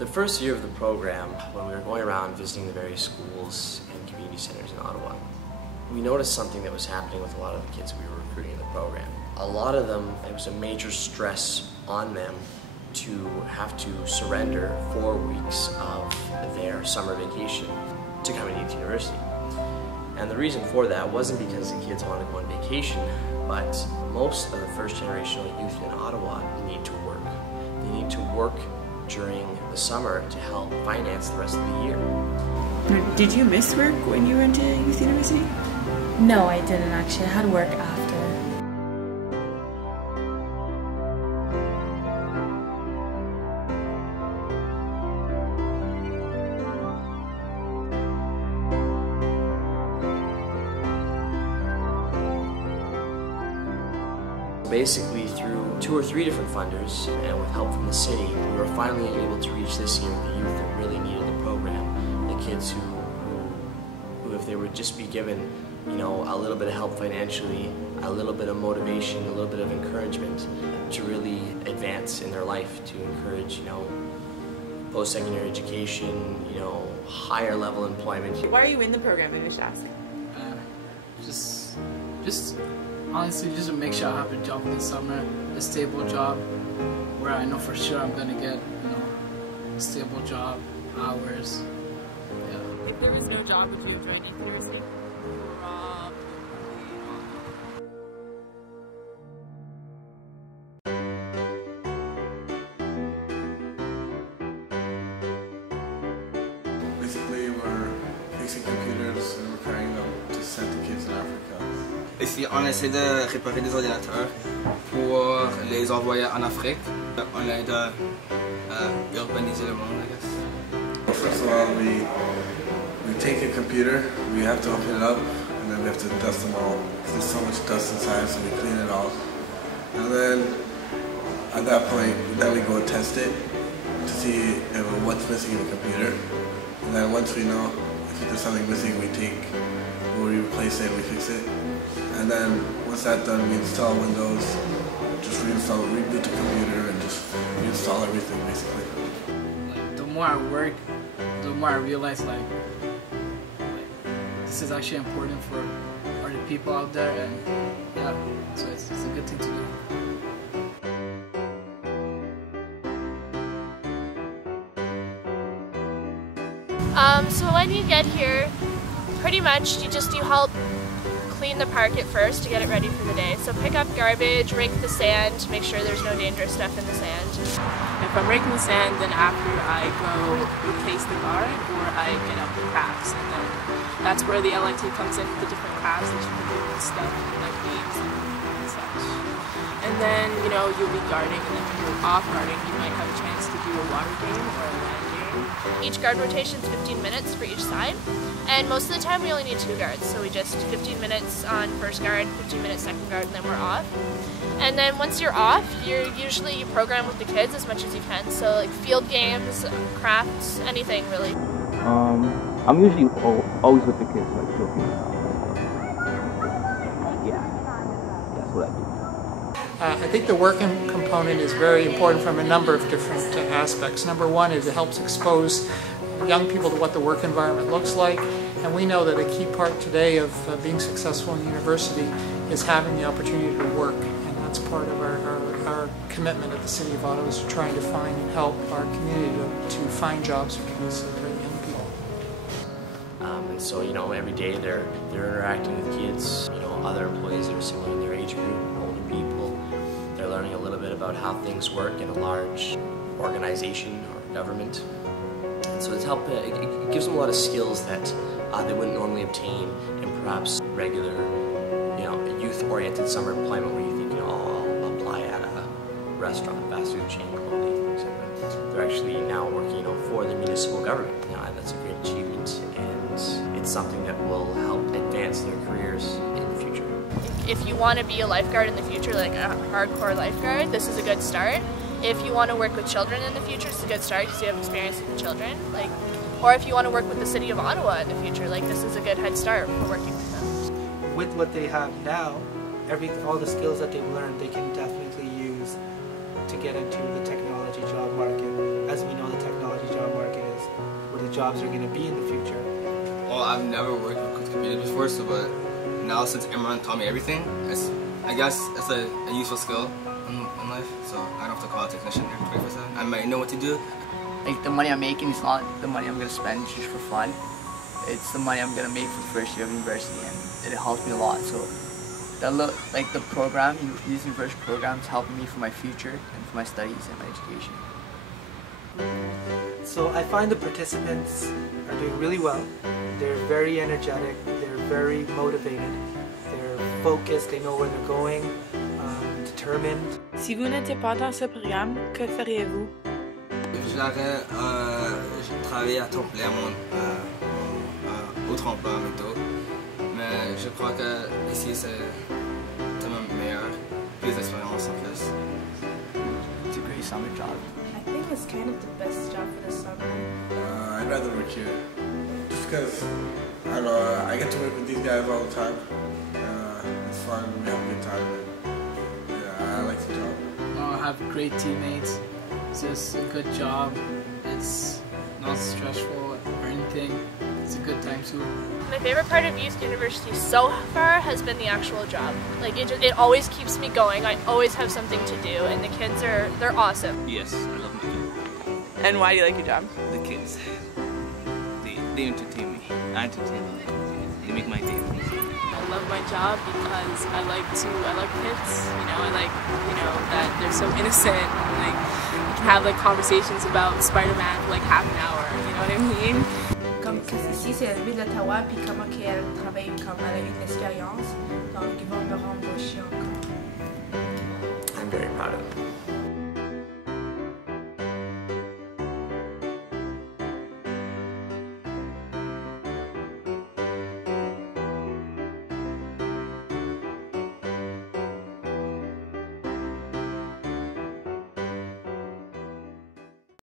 The first year of the program, when we were going around visiting the various schools and community centers in Ottawa, we noticed something that was happening with a lot of the kids we were recruiting in the program. A lot of them, it was a major stress on them to have to surrender 4 weeks of their summer vacation to come to Youth University. And the reason for that wasn't because the kids wanted to go on vacation, but most of the first generational youth in Ottawa need to work. They need to work during the summer to help finance the rest of the year. Did you miss work when you went to Youth University? No, I didn't actually. I had work after. Basically, through 2 or 3 different funders and with help from the city, we were finally able to reach this year the youth that really needed the program. The kids who if they would just be given, you know, a little bit of help financially, a little bit of motivation, a little bit of encouragement to really advance in their life, to encourage, you know, post-secondary education, you know, higher level employment. Why are you in the program, I should ask? Just honestly, just to make sure I have a job this summer, a stable job, where I know for sure I'm gonna get, you know, a stable job, hours. Yeah. If there was no job, would you have joined Youth University? Basically, we're fixing computers and repairing them to send to kids in Africa. Ici, on essaie de réparer des ordinateurs pour les envoyer en Afrique. On aide à urbaniser le monde, I guess. First of all, we take a computer, we have to open it up, and then we have to dust them all. There's so much dust inside, so we clean it all. And then, at that point, then we go and test it to see what's missing in the computer. And then once we know if there's something missing, we replace it, we fix it. And then once that's done, we install Windows, just reboot the computer, and just reinstall everything basically. Like, the more I work, the more I realize like this is actually important for the people out there, and yeah, so it's a good thing to do. So when you get here, pretty much you help clean the park at first to get it ready for the day. So pick up garbage, rake the sand, make sure there's no dangerous stuff in the sand. If I'm raking the sand, then after I go replace the guard, or I get out the crafts, and then that's where the LIT comes in with the different crafts that you can do with stuff, like beams and such. And then, you know, you'll be guarding, and then when you're off guarding, you might have a chance to do a water game or a land game. Each guard rotation is 15 minutes for each side, and most of the time we only need 2 guards, so we just 15 minutes on first guard, 15 minutes second guard, and then we're off. And then once you're off, you program with the kids as much as you can, so like field games, crafts, anything really. I'm usually always with the kids, like joking around. Yeah, that's what I do. I think the working component is very important from a number of different aspects. Number one is it helps expose young people to what the work environment looks like, and we know that a key part today of being successful in university is having the opportunity to work, and that's part of our commitment at the City of Ottawa, is to trying to find and help our community to find jobs for these great young people. And so, you know, every day they're interacting with kids, you know, other employees that are similar in their age group, older people. They're learning a little bit about how things work in a large organization or government. And so it gives them a lot of skills that they wouldn't normally obtain in perhaps regular, you know, youth-oriented summer employment where you think, you know, I'll apply at a restaurant, fast food chain, clothing, etc. They're actually now working, you know, for the municipal government. You know, that's a great achievement, and it's something that will help advance their careers in the future. If you want to be a lifeguard in the future, like a hardcore lifeguard, this is a good start. If you want to work with children in the future, it's a good start because you have experience with the children. Or if you want to work with the City of Ottawa in the future, this is a good head start for working with them. With what they have now, all the skills that they've learned, they can definitely use to get into the technology job market. As we know, the technology job jobs are going to be in the future. Well, I've never worked with computers before, so but now since Emran taught me everything, I guess it's a useful skill in life. So I don't have to call a technician every 24/7. I might know what to do. Like the money I'm making is not the money I'm gonna spend just for fun. It's the money I'm gonna make for the first year of university, and it helps me a lot. So like the program, these university programs helping me for my future and for my studies and my education. So I find the participants are doing really well. They're very energetic, they're very motivated, they're focused, they know where they're going, determined. Si vous n'étiez pas dans ce programme, que feriez-vous? J'aurais travaillé à temps plein mon autre emploi à McDo, mais je crois que ici c'est tellement meilleur, plus d'expérience en plus. It's a great summer job. I think it's kind of the best job for the summer. I'd rather work here, just because I don't know, I get to work with these guys all the time. It's fun, we have a good time, and yeah, I like the job. I have great teammates. It's just a good job. It's not stressful or anything. It's a good time too. My favorite part of youth university so far has been the actual job. Like it always keeps me going. I always have something to do, and the kids they're awesome. Yes, I love my job. And why do you like your job? The kids, they entertain me. I entertain them. They make my day. I love my job because I like kids. You know, I like that they're so innocent. And, like you can have like conversations about Spider-Man for like half an hour. You know what I mean? Comme que ici c'est la ville d'Ottawa, puis comment qu'elle travaille, comme elle a eu une expérience, donc ils vont me rembaucher encore. I'm very proud of them.